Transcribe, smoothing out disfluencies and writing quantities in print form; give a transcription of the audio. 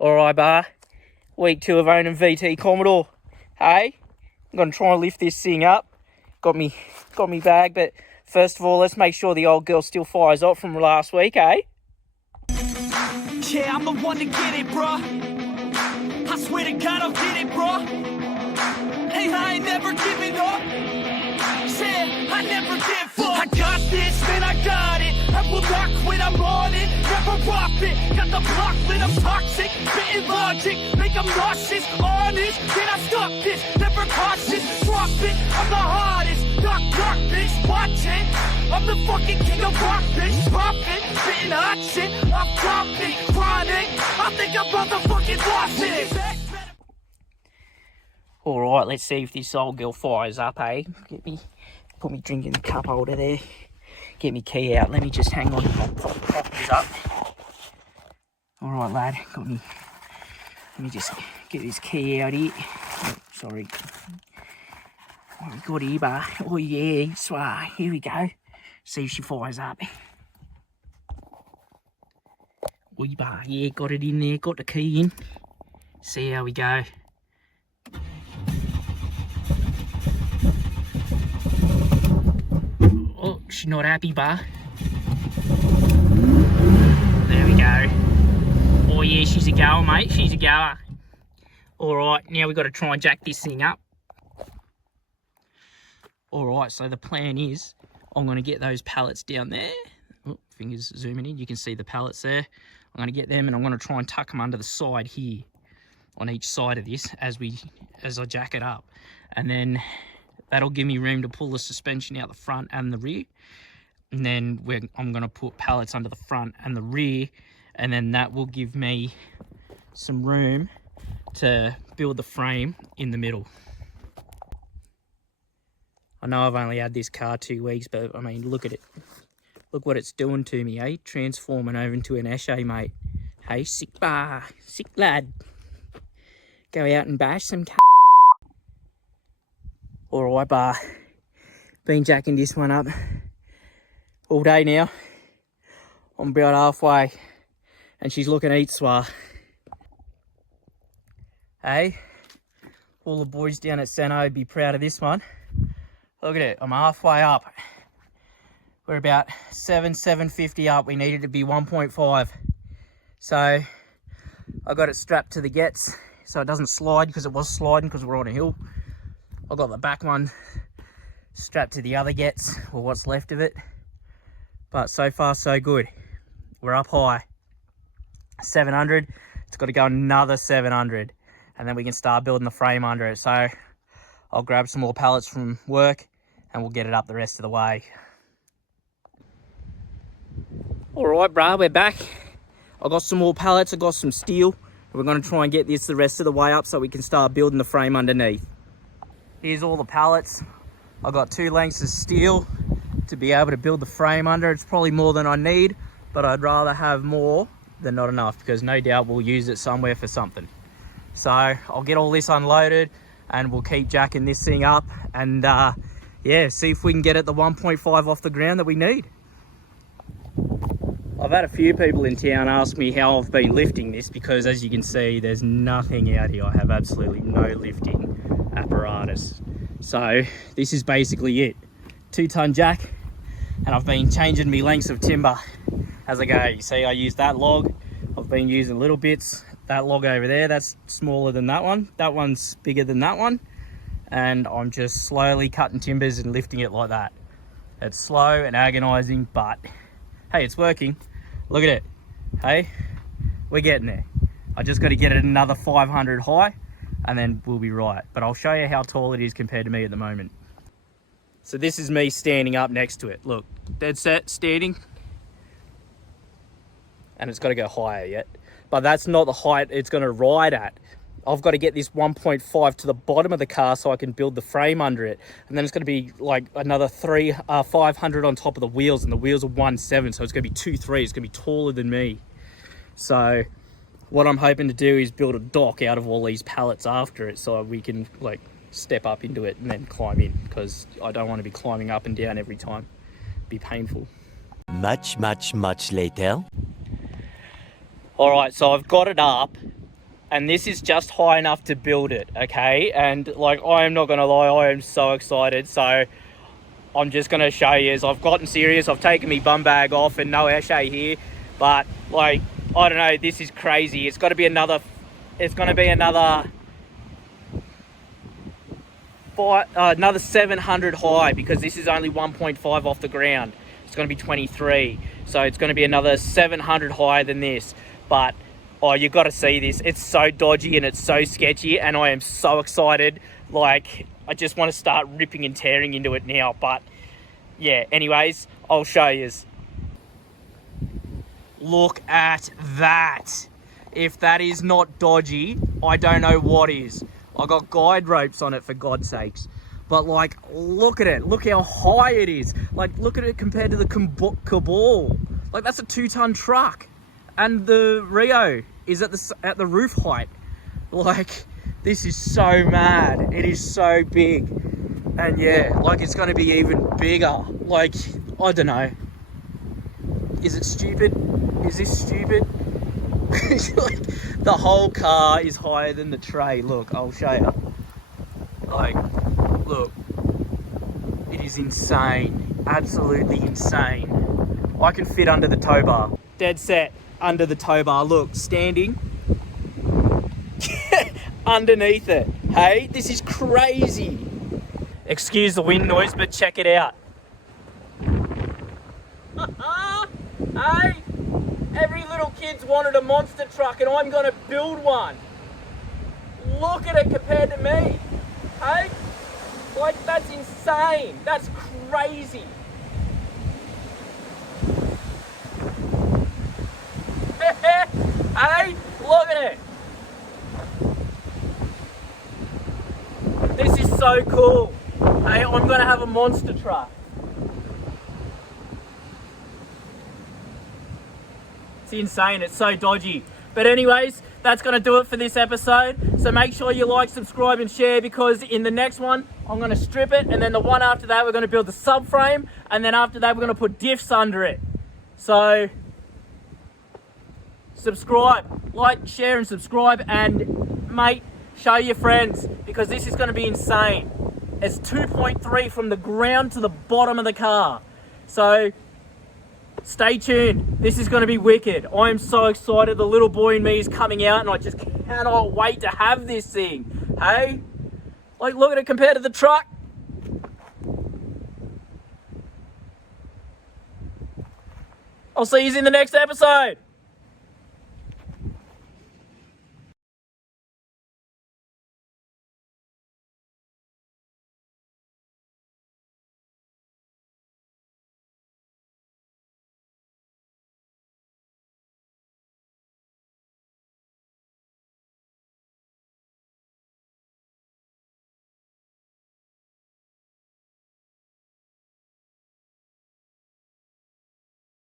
Alright, bar. Week 2 of owning VT Commodore. Hey, I'm going to try and lift this thing up. Got me bag, but first of all, let's make sure the old girl still fires up from last week, eh? Yeah, I'm the one to get it, bruh. I swear to God, I'll get it, bruh. Hey, I ain't never giving up. Yeah, I never give up. I got this, man, I got it. I will not quit, I'm on it. Never rock it. Got the block lit, I'm toxic. Spitting logic, make them nauseous. Honest, can I stop this? Never cautious, drop it. I'm the hardest. Knock, knock, bitch, watch it. I'm the fucking king of rock, bitch. Poppin', spitting hot shit. I'm dropping, chronic. I think I'm motherfucking lost it. Alright, let's see if this old girl fires up, eh? Put me drinking cup holder there. Get me key out. Let me just hang on. I'll pop this up. Alright, lad. Got me. Let me just get this key out here. Oh, sorry. What we got here, bar? Oh, yeah. Swar. Here we go. See if she fires up. Oh, bar. Yeah, got it in there. Got the key in. See how we go. Oh, she's not happy, bar. There we go. Oh yeah, she's a goer, mate. She's a goer. Alright, now we've got to try and jack this thing up. Alright, so the plan is I'm going to get those pallets down there. Oh, fingers zooming in. You can see the pallets there. I'm going to get them and I'm going to try and tuck them under the side here on each side of this as I jack it up. And then that'll give me room to pull the suspension out the front and the rear. And then I'm going to put pallets under the front and the rear. And then that will give me some room to build the frame in the middle. I know I've only had this car 2 weeks, but I mean, look at it. Look what it's doing to me, eh? Transforming over into an Esche, mate. Hey, sick bar. Sick lad. Go out and bash some Alright, bar. Been jacking this one up all day now. I'm about halfway. And she's looking eat swar. Hey, all the boys down at Seno would be proud of this one. Look at it, I'm halfway up. We're about 750 up. We needed to be 1.5. So I got it strapped to the gets so it doesn't slide, because it was sliding because we're on a hill. I got the back one strapped to the other gets, or what's left of it. But so far so good. We're up high. 700. It's got to go another 700. And then we can start building the frame under it. So I'll grab some more pallets from work and we'll get it up the rest of the way. Alright, bruh, we're back. I got some more pallets. I got some steel. We're going to try and get this the rest of the way up so we can start building the frame underneath. Here's all the pallets. I've got 2 lengths of steel to be able to build the frame under. It's probably more than I need, but I'd rather have more than not enough, because no doubt we'll use it somewhere for something. So I'll get all this unloaded and we'll keep jacking this thing up and yeah, see if we can get it the 1.5 off the ground that we need. I've had a few people in town ask me how I've been lifting this, because as you can see, there's nothing out here. I have absolutely no lifting apparatus. So this is basically it. 2-ton jack, and I've been changing me lengths of timber as I go. You see, I use that log. I've been using little bits. That log over there, that's smaller than that one. That one's bigger than that one. And I'm just slowly cutting timbers and lifting it like that. It's slow and agonizing, but hey, it's working. Look at it. Hey, we're getting there. I just got to get it another 500 high and then we'll be right. But I'll show you how tall it is compared to me at the moment. So this is me standing up next to it. Look, dead set, standing. And it's got to go higher yet. But that's not the height it's going to ride at. I've got to get this 1.5 to the bottom of the car so I can build the frame under it. And then it's going to be like another 500 on top of the wheels, and the wheels are 1.7, so it's going to be 2.3. It's going to be taller than me. So what I'm hoping to do is build a dock out of all these pallets after it, so we can like step up into it and then climb in, because I don't want to be climbing up and down every time. It'd be painful. Much later. All right, so I've got it up and this is just high enough to build it, okay? And like, I am not gonna lie, I am so excited. So I'm just gonna show you. As I've gotten serious, I've taken my bum bag off and no Eshe here, but like, I don't know, this is crazy. It's gonna be another 700 high, because this is only 1.5 off the ground. It's going to be 23, so it's going to be another 700 higher than this. But oh, you got to see this. It's so dodgy and it's so sketchy, and I am so excited. Like, I just want to start ripping and tearing into it now. But yeah, anyways, I'll show you. Look at that. If that is not dodgy, I don't know what is. I got guide ropes on it, for God's sakes. But like, look at it. Look how high it is. Like, look at it compared to the Cabal. Like, that's a 2-ton truck. And the Rio is at the roof height. Like, this is so mad. It is so big. And yeah, like, it's going to be even bigger. Like, I don't know. Is it stupid? Is this stupid? Like, the whole car is higher than the tray. Look, I'll show you. Like, look, it is insane, absolutely insane. I can fit under the tow bar, dead set under the tow bar. Look, standing underneath it. Hey, this is crazy. Excuse the wind noise, but check it out. Hey, every little kid's wanted a monster truck, and I'm gonna build one. Look at it compared to me. Hey, like, that's insane. That's crazy. Hey, look at it. This is so cool. Hey, I'm gonna have a monster truck. It's insane. It's so dodgy. But anyways, that's going to do it for this episode. So make sure you like, subscribe and share, because in the next one, I'm going to strip it. And then the one after that, we're going to build the subframe. And then after that, we're going to put diffs under it. So subscribe, like, share and subscribe. And mate, show your friends, because this is going to be insane. It's 2.3 from the ground to the bottom of the car. So stay tuned. This is going to be wicked. I am so excited. The little boy in me is coming out, and I just cannot wait to have this thing. Hey, like, look at it compared to the truck. I'll see you in the next episode.